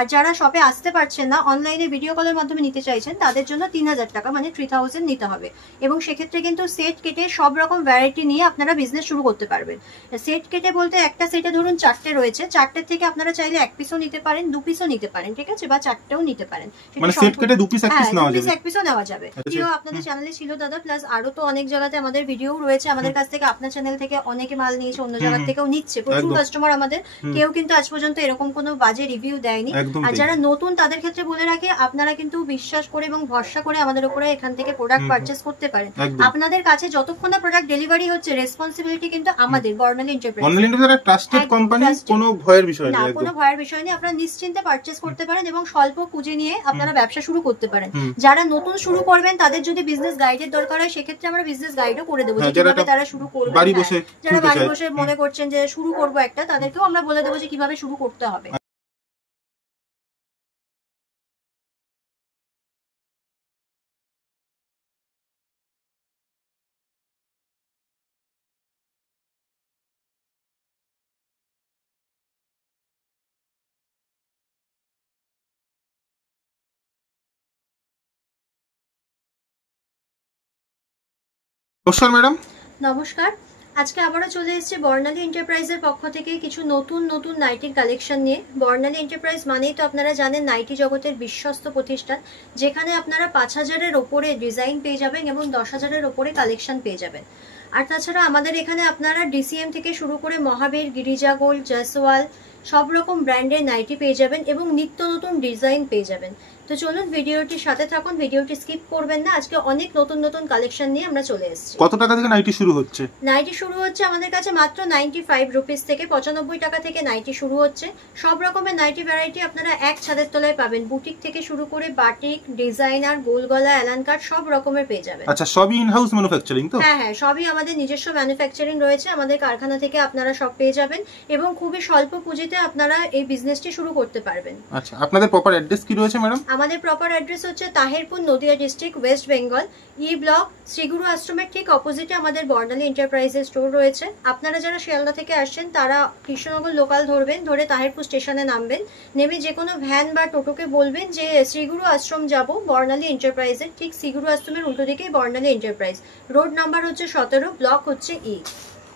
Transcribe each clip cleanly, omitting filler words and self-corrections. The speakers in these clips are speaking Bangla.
আর যারা শপে আসতে পারছেন না, অনলাইনে ভিডিও কলের মাধ্যমে নিতে চাইছেন, তাদের জন্য 3000 টাকা মানে 3000 নিতে হবে। এবং সেক্ষেত্রে কিন্তু সেট কেটে সব রকম ভ্যারাইটি নিয়ে আপনারা বিজনেস শুরু করতে পারবেন। সেট কেটে বলতে একটা সেটে ধরুন 4টে রয়েছে, 4টের থেকে আপনারা চাইলে 1 পিসও নিতে পারেন, 2 পিসও নিতে পারেন, ঠিক আছে, বা 4টেও নিতে পারেন। মানে সেট কেটে 2 পিস 1 পিস নেওয়া যাবে, 1 পিসও নেওয়া যাবে। ভিডিও আপনাদের চ্যানেলে ছিল দাদা, প্লাস আরো তো অনেক জায়গাতে আমাদের ভিডিও রয়েছে। আমাদের কাছ থেকে আপনার চ্যানেল থেকে অনেকে মাল নিয়েছে, অন্য জায়গা থেকেও নিচ্ছে, প্রচুর কাস্টমার আমাদের। কেউ কিন্তু আজ পর্যন্ত এরকম কোনো বাজে রিভিউ দেয়নি। আর যারা নতুন তাদের ক্ষেত্রে বলে রাখি, আপনারা কিন্তু বিশ্বাস করে এবং ভরসা করে আমাদের উপরে এখান থেকে প্রোডাক্ট পারচেজ করতে পারেন। আপনাদের কাছে যতক্ষণ না প্রোডাক্ট ডেলিভারি হচ্ছে, রেসপন্সিবিলিটি কিন্তু আমাদের বর্ণালী এন্টারপ্রাইজ। বর্ণালী এন্টারপ্রাইজ ট্রাস্টেড কোম্পানি, কোনো ভয়ের বিষয় নেই, কোনো ভয়ের বিষয় নেই। আপনারা নিশ্চিন্তে পারচেজ করতে পারেন এবং স্বল্প পুঁজি নিয়ে আপনারা ব্যবসা শুরু করতে পারেন। যারা নতুন শুরু করবেন তাদের যদি বিজনেস গাইডের দরকার হয়, সেক্ষেত্রে আমরা বিজনেস গাইডও করে দেবো, কিভাবে তারা শুরু করবে। যারা বাড়ি বসে মনে করছেন যে শুরু করবো একটা, তাদেরকেও আমরা বলে দেবো যে কিভাবে শুরু করতে হবে। নমস্কার ম্যাডাম। নমস্কার। আজকে আবারও চলে এসেছে বর্ণালী এন্টারপ্রাইজের পক্ষ থেকে কিছু নতুন নতুন নাইটির কালেকশন নিয়ে। বর্ণালী এন্টারপ্রাইজ মানেই তো আপনারা জানেন নাইটি জগতের বিশ্বস্ত প্রতিষ্ঠান, যেখানে আপনারা 5000-এর ওপরে ডিজাইন পেয়ে যাবেন এবং 10,000-এর ওপরে কালেকশন পেয়ে যাবেন। আর তাছাড়া আমাদের এখানে আপনারা ডিসিএম থেকে শুরু করে মহাবীর, গিরিজা গোল্ড, জয়সওয়াল সব রকম ব্র্যান্ডের নাইটি পেয়ে যাবেন এবং নিত্য নতুন ডিজাইন পেয়ে যাবেন। তো চলুন ভিডিওটির সাথে থাকুন, ভিডিওটি স্কিপ করবেন না। আজকে অনেক নতুন নতুন কালেকশন নিয়ে আমরা চলে এসেছি। কত টাকা থেকে নাইটি শুরু হচ্ছে? নাইটি শুরু হচ্ছে আমাদের কাছে মাত্র 95 রুপিস থেকে, 95 টাকা থেকে নাইটি শুরু হচ্ছে। সব রকমের নাইটি ভ্যারাইটি আপনারা এক ছাদের তলায় পাবেন। বুটিক থেকে শুরু করে বাটিক, ডিজাইনার, গোলগলা, অ্যালান কাট সব রকমের পেয়ে যাবেন। আচ্ছা, সবই ইন হাউস ম্যানুফ্যাকচারিং তো? হ্যাঁ হ্যাঁ, সবই আমাদের নিজস্ব ম্যানুফ্যাকচারিং রয়েছে। আমাদের কারখানা থেকে আপনারা সব পেয়ে যাবেন এবং খুবই স্বল্প পুঁজিতে আপনারা এই বিজনেসটি শুরু করতে পারবেন। আচ্ছা, আপনাদের প্রপার অ্যাড্রেস কি রয়েছে ম্যাডাম? আমাদের প্রপার অ্যাড্রেস হচ্ছে Tahirpur, Nadia district, West Bengal. E block, Shriguru আশ্রমের ঠিক অপোজিটে আমাদের বর্ণালী এন্টারপ্রাইজের স্টোর রয়েছে। আপনারা যারা শিয়ালদা থেকে আসছেন তারা কৃষ্ণনগর লোকাল ধরবেন, ধরে তাহিরপুর স্টেশনে নামবেন। নেমে যে কোনো ভ্যান বা টোটোকে বলবেন যে শ্রীগুরু আশ্রম যাব, বর্ণালী এন্টারপ্রাইজের ঠিক শ্রীগুরু আশ্রমের উল্টো দিকেই বর্ণালী এন্টারপ্রাইজ। রোড নাম্বার হচ্ছে 17, ব্লক হচ্ছে ই।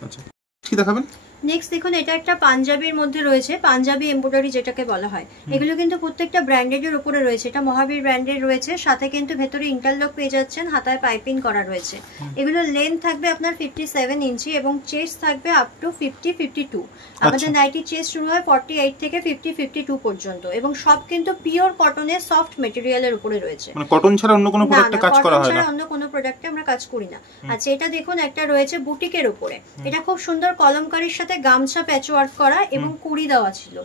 আচ্ছা, কি দেখাবেন? নেক্সট দেখুন, এটা একটা পাঞ্জাবির মধ্যে রয়েছে, পাঞ্জাবি এমব্রয়ডারি যেটাকে বলা হয়। এগুলো কিন্তু প্রত্যেকটা ব্র্যান্ডের উপরে রয়েছে। এটা মহাবীর ব্র্যান্ডের রয়েছে, সাথে কিন্তু ভেতরে ইন্টারলক পেয়ে যাচ্ছেন, হাতায় পাইপিং করা রয়েছে। এগুলো লেন্থ থাকবে আপনার 57 ইঞ্চি এবং চেস্ট থাকবে আপ টু 50-52। আমাদের নাইটি চেস্ট শুরু হয় 48 থেকে 50-52 পর্যন্ত এবং সব কিন্তু পিওর কটনের সফট মেটেরিয়ালের উপরে রয়েছে। মানে কটন ছাড়া অন্য কোনো প্রোডাক্টে কাজ করা হয় না? অন্য কোনো প্রোডাক্টে আমরা কাজ করি না। আচ্ছা, এটা দেখুন একটা রয়েছে বুটিকের উপরে। এটা খুব সুন্দর কলমকারীর সাথে গামছা প্যাচ ওয়ার্ক করা এবং কুড়ি দেওয়া ছিল।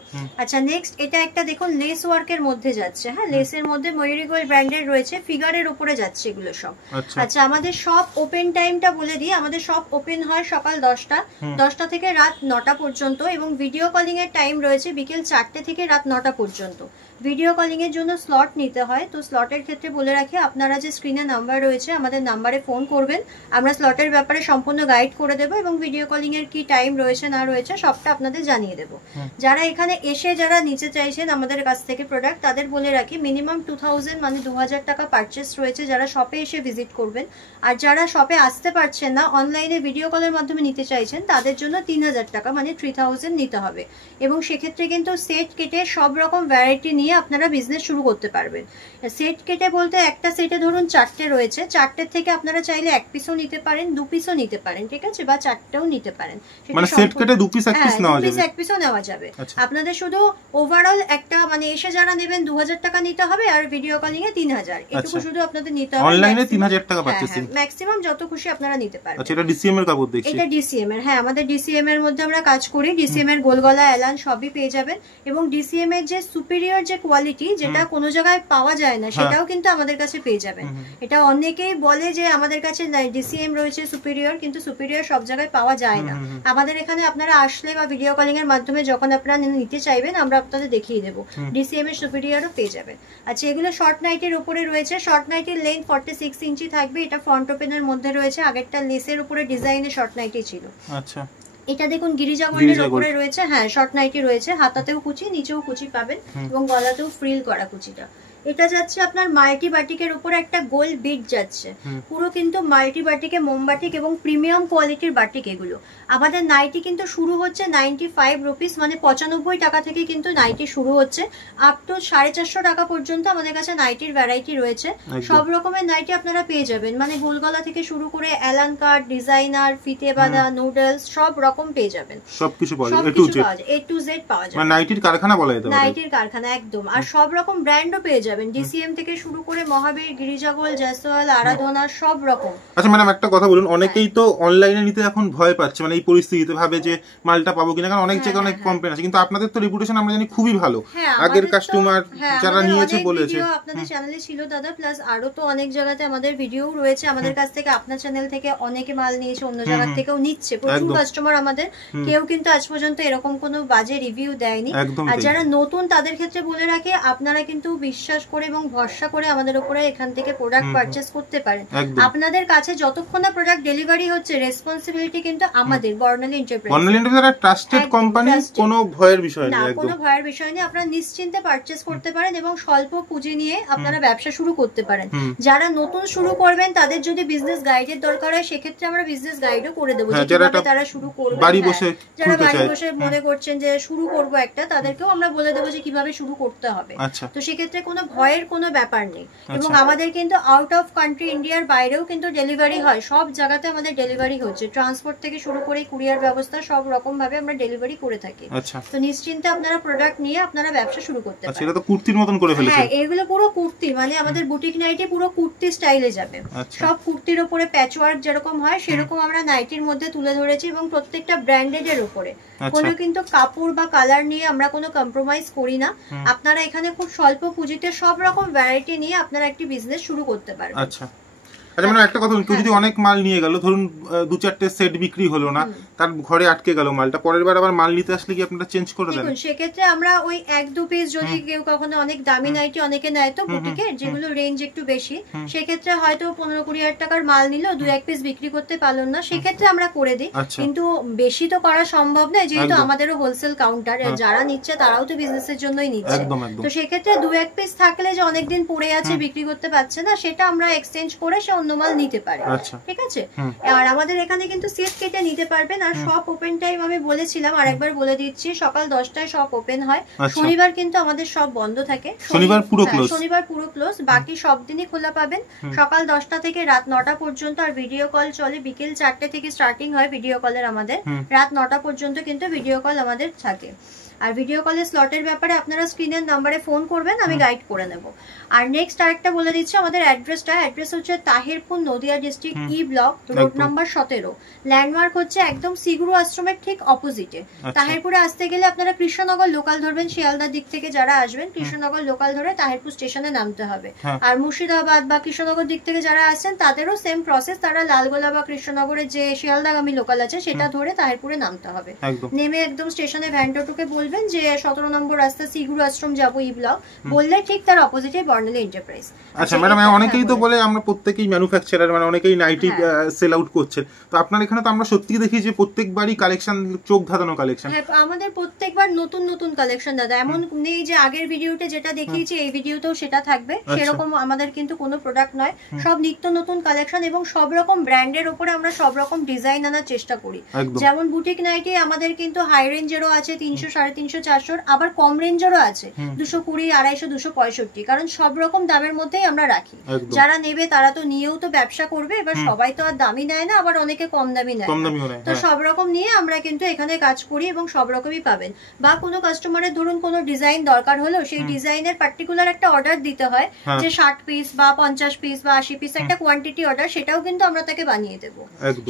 আচ্ছা, নেক্সট এটা একটা দেখুন লেস ওয়ার্কের মধ্যে যাচ্ছে। হ্যাঁ, লেসের মধ্যে ময়ূরী গোল্ড ব্র্যান্ডের রয়েছে, ফিগারের উপরে যাচ্ছে এগুলো সব। আচ্ছা, আমাদের সব ওপেন টাইমটা বলে দিই। আমাদের সব ওপেন হয় সকাল 10টা থেকে রাত 9টা পর্যন্ত এবং ভিডিও কলিং এর টাইম রয়েছে বিকেল 4টে থেকে রাত 9টা পর্যন্ত। ভিডিও কলিং এর জন্য স্লট নিতে হয়। তো স্লটের ক্ষেত্রে বলে রাখি, আপনারা যে স্ক্রিনে নাম্বার রয়েছে আমাদের নাম্বারে ফোন করবেন, আমরা স্লটের ব্যাপারে সম্পূর্ণ গাইড করে দেবো এবং ভিডিও কলিং এর কি টাইম রয়েছে না রয়েছে সবটা আপনাদের জানিয়ে দেবো। যারা এখানে এসে যারা নিতে চাইছেন আমাদের কাছ থেকে প্রোডাক্ট, তাদের বলে রাখি মিনিমাম 2000 মানে 2000 টাকা পারচেস রয়েছে যারা শপে এসে ভিজিট করবেন। আর যারা শপে আসতে পারছেন না, অনলাইনে ভিডিও কলের মাধ্যমে নিতে চাইছেন, তাদের জন্য 3000 টাকা মানে 3000 নিতে হবে। এবং সেক্ষেত্রে কিন্তু সেট কেটে সব রকম ভ্যারাইটি নিয়ে আপনারা বিজনেস শুরু করতে পারবেন। সেট কেটে বলতে একটা সেটে ধরুন 4টে রয়েছে, 4টের থেকে আপনারা চাইলে 1 পিসও নিতে পারেন, 2 পিসও নিতে পারেন, ঠিক আছে, বা 4টেও নিতে পারেন। মানে সেট কেটে 2 পিস 1 পিস নেওয়া যাবে, 1 পিসও নেওয়া যাবে। আপনাদের শুধু ওভারঅল একটা মানে এসে যারা নেবেন 2000 টাকা নিতে হবে আর ভিডিও কলিং এ 3000, এটুকু শুধু আপনাদের নিতে হবে। অনলাইনে 3000 টাকা পারচেসিং ম্যাক্সিমাম যত খুশি আপনারা নিতে পারবেন। আচ্ছা, এটা ডিসিএম এর কাপড় দেখছি। এটা ডিসিএম এর, হ্যাঁ আমাদের ডিসিএম এর মধ্যে আমরা কাজ করি। ডিসিএম এর গোলগলা, অ্যালান সবই পেয়ে যাবেন এবং ডিসিএম এর যে সুপিরিয়র যে কোয়ালিটি যেটা কোনো জায়গায় পাওয়া যায় না, সেটাও কিন্তু আমাদের কাছে পেয়ে যাবেন। এটা অনেকেই বলে যে আমাদের কাছে ডিসিএম রয়েছে সুপিরিয়র, কিন্তু সুপিরিয়র সব জায়গায় পাওয়া যায় না। আমাদের এখানে আপনারা আসলে বা ভিডিও কলিং এর মাধ্যমে যখন আপনারা নিতে চাইবেন আমরা আপনাদের দেখিয়ে দেবো, ডিসিএম এর সুপিরিয়রও পেয়ে যাবেন। আচ্ছা, এগুলো শর্ট নাইটের উপরে রয়েছে। শর্ট নাইটের লেন্থ 46 ইঞ্চি থাকবে। এটা ফ্রন্ট ওপেনের মধ্যে রয়েছে, আগেরটা লেসের উপরে ডিজাইনের শর্ট নাইটি ছিল। আচ্ছা, এটা দেখুন গিরিজা গোল্ডের উপরে রয়েছে, হ্যাঁ শর্ট নাইটি রয়েছে, হাতাতেও কুচি নিচেও কুচি পাবেন এবং গলাতেও ফ্রিল করা কুচিটা। এটা যাচ্ছে আপনার মাল্টি বাটিকের উপরে একটা গোল্ড বিট যাচ্ছে, পুরো কিন্তু মাল্টি বাটিকে মোমবাটিক এবং প্রিমিয়াম কোয়ালিটির বাটিক এগুলো। আমাদের নাইটি কিন্তু শুরু হচ্ছে 95 রুপিস, মানে 95 টাকা থেকে কিন্তু নাইটি শুরু হচ্ছে, আপ টু 450 টাকা পর্যন্ত আমাদের কাছে নাইটির ভ্যারাইটি রয়েছে। সব রকমের নাইটি আপনারা পেয়ে যাবেন, মানে গোলগলা থেকে শুরু করে অ্যালান কাট, ডিজাইনার, ফিতে বাঁধা, নুডলস সব রকম পেয়ে যাবেন। সবকিছু পাওয়া যায়, A to Z পাওয়া যায়, মানে নাইটির কারখানা বলা যেতে পারে, নাইটির কারখানা একদম। আর সব রকম ব্র্যান্ডও পেয়ে যাবেন, ডিসিএম থেকে শুরু করে মহাবীর, গিরিজা গোল্ড, জয়সওয়াল, আরাধনা সব রকম। আচ্ছা ম্যাডাম একটা কথা বলুন, অনেকেই তো অনলাইনে নিতে এখন ভয় পাচ্ছে, মানে এই পরিস্থিতিতে ভাবে যে মালটা পাবো কিনা, কারণ অনেক জায়গায় অনেক কমপ্লেন আছে, কিন্তু আপনাদের তো রেপুটেশন আমরা জানি খুবই ভালো, আগের কাস্টমার যারা নিয়েছে বলেছে। আপনাদের চ্যানেলে ছিল দাদা, প্লাস আরো তো অনেক জায়গাতে আমাদের ভিডিও রয়েছে আমাদের কাছ থেকে, আপনার চ্যানেল থেকে অনেকে মাল নিয়েছে, অন্য জায়গা থেকেও নিচ্ছে, প্রচুর কাস্টমার আমাদের, কেউ কিন্তু আজ পর্যন্ত এরকম কোনো বাজে রিভিউ দেয়নি। আর যারা নতুন তাদের ক্ষেত্রে বলে রাখি, আপনারা কিন্তু বিশ্বাস করে এবং ভরসা করে আমাদের উপরে এখান থেকে প্রোডাক্ট পারচেজ করতে পারেন। আপনাদের কাছে যতক্ষণ না প্রোডাক্ট ডেলিভারি হচ্ছে, রেসপন্সিবিলিটি কিন্তু আমাদের বর্ণালী এন্টারপ্রাইজ। বর্ণালী এন্টারপ্রাইজ একটা ট্রাস্টেড কোম্পানি, কোনো ভয়ের বিষয় নেই, কোনো ভয়ের বিষয় নেই, আপনারা নিশ্চিন্তে পারচেজ করতে পারেন এবং স্বল্প পুঁজি নিয়ে আপনারা ব্যবসা শুরু করতে পারেন। যারা নতুন শুরু করবেন তাদের যদি বিজনেস গাইডের দরকার হয়, সেক্ষেত্রে আমরা বিজনেস গাইডও করে দেবো, যেভাবে তারা শুরু করবে। যারা বাড়ি বসে মনে করছেন যে শুরু করব একটা, তাদেরকেও আমরা বলে দেবো যে কিভাবে শুরু করতে হবে। তো সেক্ষেত্রে কোনো ভয়ের কোনো ব্যাপার নেই। এবং আমাদের কিন্তু আউট অফ কান্ট্রি, ইন্ডিয়ার বাইরেও কিন্তু ডেলিভারি হয়, সব জায়গাতে আমাদের ডেলিভারি হচ্ছে, ট্রান্সপোর্ট থেকে শুরু করে কুরিয়ার ব্যবস্থা সব রকম ভাবে আমরা ডেলিভারি করে থাকি। তো নিশ্চিন্তে আপনারা প্রোডাক্ট নিয়ে আপনারা ব্যবসা শুরু করতে পারেন। এটা তো কুর্তির মতন করে ফেলেছে। হ্যাঁ, এগুলো পুরো কুর্তি, মানে আমাদের বুটিক নাইটি পুরো কুর্তি স্টাইলে যাবে। সব কুর্তির উপরে প্যাচওয়ার্ক যেরকম হয় সেরকম আমরা নাইটির মধ্যে তুলে ধরেছি, এবং প্রত্যেকটা ব্র্যান্ডেড এর উপরে কোনো কিন্তু কাপড় বা কালার নিয়ে আমরা কোনো কম্প্রোমাইজ করি না। আপনারা এখানে খুব স্বল্প পুঁজিতে সব রকম ভ্যারাইটি নিয়ে আপনারা একটি বিজনেস শুরু করতে পারবেন। আচ্ছা আচ্ছা মানে একটা কথা বলুন, কেউ যদি অনেক মাল নিয়ে গেল, ধরুন 2-4টে সেট বিক্রি হলো না, তার ঘরে আটকে গেল মালটা, পরের বার আবার মাল নিতে আসলে কি আপনারা চেঞ্জ করে দেন? সেক্ষেত্রে আমরা ওই 1-2 পিস যদি কেউ কখনো অনেক দামি নাইটি অনেকে নেয় তো বুটিকে, যেগুলো রেঞ্জ একটু বেশি, সেক্ষেত্রে হয়তো 15-20 টাকার মাল নিল, 2-1 পিস বিক্রি করতে পারলো না, সেক্ষেত্রে আমরা করে দিই। কিন্তু বেশি তো করা সম্ভব নয়, যেহেতু আমাদেরও হোলসেল কাউন্টার, যারা নিচ্ছে তারাও তো বিজনেসের জন্যই নিচ্ছে। তো সেক্ষেত্রে 2-1 পিস থাকলে যে অনেকদিন পড়ে আছে বিক্রি করতে পারছে না, সেটা আমরা এক্সচেঞ্জ করে সে অন্য মাল নিতে পারে। ঠিক আছে? আর আমাদের এখানে কিন্তু সেট কেটে নিতে পারবেন। আর শপ ওপেন টাইম আমি বলেছিলাম, আরেকবার বলে দিচ্ছি, সকাল 10টায় শপ ওপেন হয়, শনিবার কিন্তু আমাদের সব বন্ধ থাকে, শনিবার পুরো ক্লোজ, বাকি সব দিনই খোলা পাবেন, সকাল 10টা থেকে রাত 9টা পর্যন্ত। আর ভিডিও কল চলে, বিকেল 4টে থেকে স্টার্টিং হয় ভিডিও কলের আমাদের, রাত 9টা পর্যন্ত কিন্তু ভিডিও কল আমাদের থাকে। আর ভিডিও কলের স্লটের ব্যাপারে আপনারা স্ক্রিনের নাম্বারে ফোন করবেন, আমি গাইড করে নেব। আর নেক্সট আরেকটা বলে দিচ্ছি, আমাদের অ্যাড্রেস হচ্ছে Tahirpur, Nadia district, E block, road number 17। Landmark হচ্ছে একদম সিগুরু আশ্রমের ঠিক অপোজিটে। তাহিরপুরে আসতে গেলে আপনারা কৃষ্ণনগর লোকাল ধরবেন, শিয়ালদার দিক থেকে যারা আসবেন কৃষ্ণনগর লোকাল ধরে তাহিরপুর স্টেশনে নামতে হবে। আর মুর্শিদাবাদ বা কৃষ্ণনগর দিক থেকে যারা আসছেন তাদেরও সেম প্রসেস, তারা লালগোলা বা কৃষ্ণনগরের যে শিয়ালদাগামী লোকাল আছে সেটা ধরে তাহিরপুরে নামতে হবে। নেমে একদম স্টেশনে ভ্যানটোটোকে বলবেন যে 17 নম্বর রাস্তা সিগুরু আশ্রম যাবো, ই ব্লক বললে ঠিক তার অপোজিটে বর্ণালী এন্টারপ্রাইজ। আচ্ছা ম্যাডাম, অনেকেই তো বলে আমরা প্রত্যেকেই ম্যানুফ্যাকচারার, মানে অনেকেই নাইটি সেল আউট করছে, তো আপনার এখানে তো আমরা সত্যি দেখি যে প্রত্যেকবারই কালেকশন, চোখ ধাঁধানো কালেকশন। হ্যাঁ, আমাদের প্রত্যেকবার নতুন নতুন কালেকশন দাদা, এমন নেই যে আগের ভিডিওতে যেটা দেখিয়েছি এই ভিডিওতেও সেটা থাকবে, সেরকম আমাদের কিন্তু কোনো প্রোডাক্ট নয়, সব নিত্য নতুন কালেকশন এবং সব রকম ব্র্যান্ডের উপরে আমরা সব রকম ডিজাইন আনার চেষ্টা করি। যেমন বুটিক নাইটি আমাদের কিন্তু হাই রেঞ্জেরও আছে, 300, 350, 400, আবার কম রেঞ্জেরও আছে, 220, 250, 265, কারণ সব রকম দামের মধ্যেই আমরা রাখি। যারা নেবে তারা তো নিয়েও তো ব্যবসা করবে, এবার সবাই তো আর দামি নেয় না, আবার অনেকে কম দামি নেয়, তো সব রকম নিয়ে আমরা কিন্তু এখানে কাজ করি এবং সব রকমই পাবেন। বা কোনো কাস্টমারের ধরুন কোনো ডিজাইন দরকার হলো, সেই ডিজাইনের পার্টিকুলার একটা অর্ডার দিতে হয়, যে 60 পিস বা 50 পিস বা 80 পিস একটা কোয়ান্টিটি অর্ডার, সেটাও কিন্তু আমরা তাকে বানিয়ে দেবো,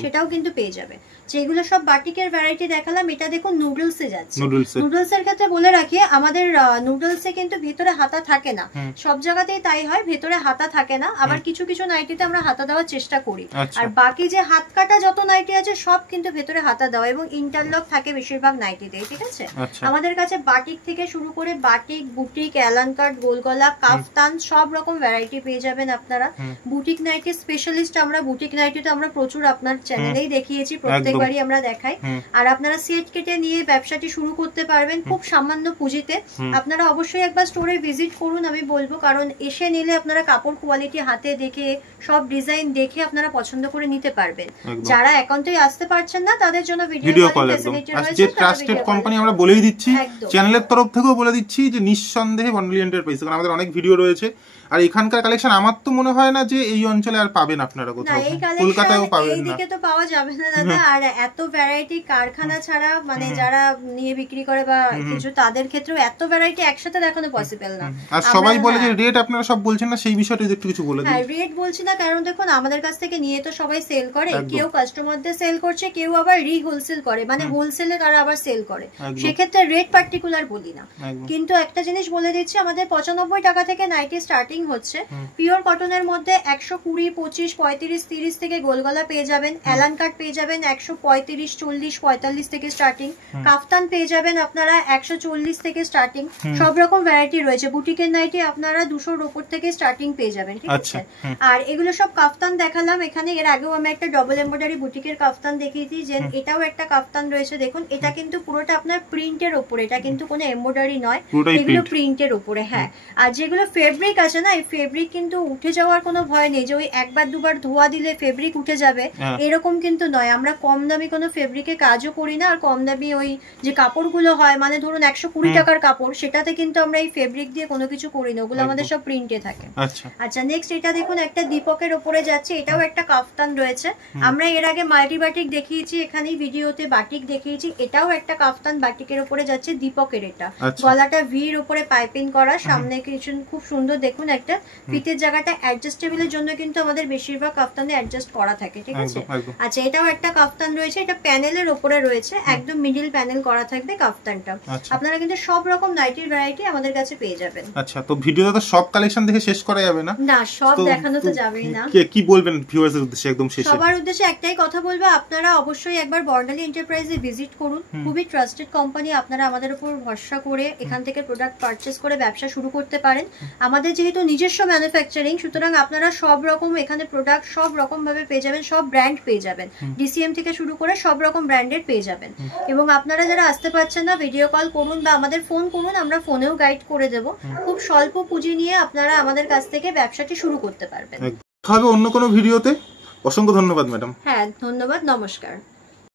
সেটাও কিন্তু পেয়ে যাবে। যেগুলো সব বাটিকের ভ্যারাইটি দেখালাম, এটা দেখুন নুডলসে যাচ্ছে, নুডলস নুডলস এর ক্ষেত্রে বলে রাখি, আমাদের নুডলসে কিন্তু ভিতরে হাতা থাকে না, সব জায়গাতেই তাই হয়, ভেতরে হাতা থাকে না। আবার কিছু কিছু নাইটিতে আমরা হাতা দেওয়ার চেষ্টা করি, আর বাকি যে হাত কাটা যত নাইটি আছে সব কিন্তু ভেতরে হাতা দেওয়া এবং ইন্টারলক থাকে বেশিরভাগ নাইটিতে, ঠিক আছে। আমাদের কাছে বাটিক থেকে শুরু করে বাটিক, বুটিক, অ্যালান কাট, গোলগলা, কাফতান সব রকম ভ্যারাইটি পেয়ে যাবেন আপনারা। বুটিক নাইটি স্পেশালিস্ট আমরা, বুটিক নাইটিতে আমরা প্রচুর আপনার চ্যানেলেই দেখিয়েছি, প্রত্যেকবারই আমরা দেখাই। আর আপনারা সেট কেটে নিয়ে ব্যবসাটি শুরু করতে পারবেন খুব সামান্য পুঁজিতে। আপনারা অবশ্যই একবার স্টোরে ভিজিট করুন আমি বলবো, কারণ এসে নিলে আপনারা কাপড় কোয়ালিটি হাতে দেখে সব ডিজাইন দেখে আপনারা পছন্দ করে নিতে পারবেন। যারা একান্তই আসতে পারছেন না তাদের জন্য ভিডিও কল ফ্যাসিলিটি রয়েছে। যে ট্রাস্টেড কোম্পানি আমরা বলেই দিচ্ছি, চ্যানেলের তরফ থেকেও বলে দিচ্ছি যে নিঃসন্দেহে বন্ডেলি এন্টারপ্রাইজ, কারণ আমাদের অনেক ভিডিও রয়েছে। আর এখানকার কালেকশন আমার তো মনে হয় না যে এই অঞ্চলে আর পাবেন আপনারা কোথাও, কলকাতায়ও পাবেন না, এইদিকে তো পাওয়া যাবে না দাদা। আর এত ভ্যারাইটি কারখানা ছাড়া মানে যারা নিয়ে বিক্রি করে বা কিছু, তাদের ক্ষেত্রেও এত ভ্যারাইটি একসাথে দেখানো পসিবল না। আর সবাই বলে যে রেট আপনারা সব বলছেন না, সেই বিষয়টা একটু কিছু বলে দিন। হ্যাঁ, রেট বলছি না কারণ দেখুন আমাদের কাছ থেকে নিয়ে তো সবাই সেল করে, কেউ কাস্টমারদের সেল করছে, কেউ আবার রি হোলসেল করে, মানে হোলসেলে তারা আবার সেল করে, সেক্ষেত্রে রেট পার্টিকুলার বলি না। কিন্তু একটা জিনিস বলে দিচ্ছি, আমাদের 95 টাকা থেকে নাইটি স্টার্টিং হচ্ছে। পিওর কটনের মধ্যে 120, 25, 35, 30 থেকে গোলগলা পেয়ে যাবেন, অ্যালান কাট পেয়ে যাবেন 135, 40, 45 থেকে স্টার্টিং, কাফতান পেয়ে যাবেন আপনারা 140 থেকে স্টার্টিং, সব রকম ভ্যারাইটি রয়েছে। বুটিকের নাইটি আপনারা 200 এর উপর থেকে স্টার্টিং পেয়ে যাবেন, ঠিক আছে। আর এগুলো সব কাফতান দেখালাম এখানে, এর আগেও আমি একটা ডবল এমব্রয়ডারি বুটিকের কাফতান দেখিয়েছি, যে এটাও একটা কাফতান রয়েছে দেখুন। এটা কিন্তু পুরোটা আপনার প্রিন্টের উপরে, এটা কিন্তু কোনো এমব্রয়ডারি নয়, এগুলো প্রিন্টের উপরে। হ্যাঁ, আর যেগুলো ফেব্রিক আছে না, এই ফেব্রিক কিন্তু উঠে যাওয়ার কোনো ভয় নেই যে ওই একবার দুবার ধোয়া দিলে ফেব্রিক উঠে যাবে, এরকম কিন্তু নয়। আমরা কম দামি কোনো ফেব্রিকে কাজও করি না, আর কম দামি ওই যে কাপড়গুলো হয়, মানে ধরুন 120 টাকার কাপড়, সেটাতে কিন্তু আমরা এই ফেব্রিক দিয়ে কোনো কিছু করি না, ওগুলো আমাদের সব প্রিন্টে থাকে। আচ্ছা, নেক্সট এটা দেখুন একটা দীপকের উপরে যাচ্ছে, এটাও একটা কাফতান রয়েছে। আমরা এর আগে মাল্টি বাটিক দেখিয়েছি, এখানেই ভিডিওতে বাটিক দেখিয়েছি, এটাও একটা কাফতান বাটিকের উপরে যাচ্ছে, দীপকের। এটা গলাটা ভির উপরে পাইপিং করা, সামনে কিছু খুব সুন্দর দেখুন একটা পিঠের জায়গাটা অ্যাডজাস্টেবলের জন্য কিন্তু আমাদের বেশিরভাগ কাফতানে অ্যাডজাস্ট করা থাকে, ঠিক আছে। আচ্ছা, এটাও একটা কাফতান রয়েছে, এটা প্যানেলের উপরে রয়েছে, একদম মিডল প্যানেল করা থাকবে কাফতানটা। আপনারা কিন্তু সব রকম নাইটির ভ্যারাইটি আমাদের কাছে পেয়ে যাবেন। আচ্ছা, তো ভিডিওতে তো সব কালেকশন দেখে শেষ করা যাবে না, না সব দেখানো তো যাবেই না। কি বলবেন ভিউয়ারদের উদ্দেশ্যে একদম শেষে? সবার উদ্দেশ্যে একটাই কথা বলবো, আপনারা অবশ্যই একবার বন্ডেলি এন্টারপ্রাইজে ভিজিট করুন, খুবই ট্রাস্টেড কোম্পানি। আপনারা আমাদের উপর ভরসা করে এখান থেকে প্রোডাক্ট পারচেজ করে ব্যবসা শুরু করতে পারেন। আমাদের যেহেতু নিজস্ব ম্যানুফ্যাকচারিং, সুতরাং আপনারা সব রকম এখানে প্রোডাক্ট সব রকম ভাবে পেয়ে যাবেন, সব ব্র্যান্ড পেয়ে যাবেন, ডিসিএম থেকে শুরু করে সব রকম ব্র্যান্ডের পেয়ে যাবেন। এবং আপনারা যারা আসতে পারছেন না, ভিডিও কল করুন বা আমাদের ফোন করুন, আমরা ফোনেও গাইড করে দেব। খুব স্বল্প পুঁজি নিয়ে আপনারা আমাদের কাছ থেকে ব্যবসাটি শুরু করতে পারবেন। অন্য কোনো ভিডিওতে। অসংখ্য ধন্যবাদ ম্যাডাম। হ্যাঁ, ধন্যবাদ, নমস্কার।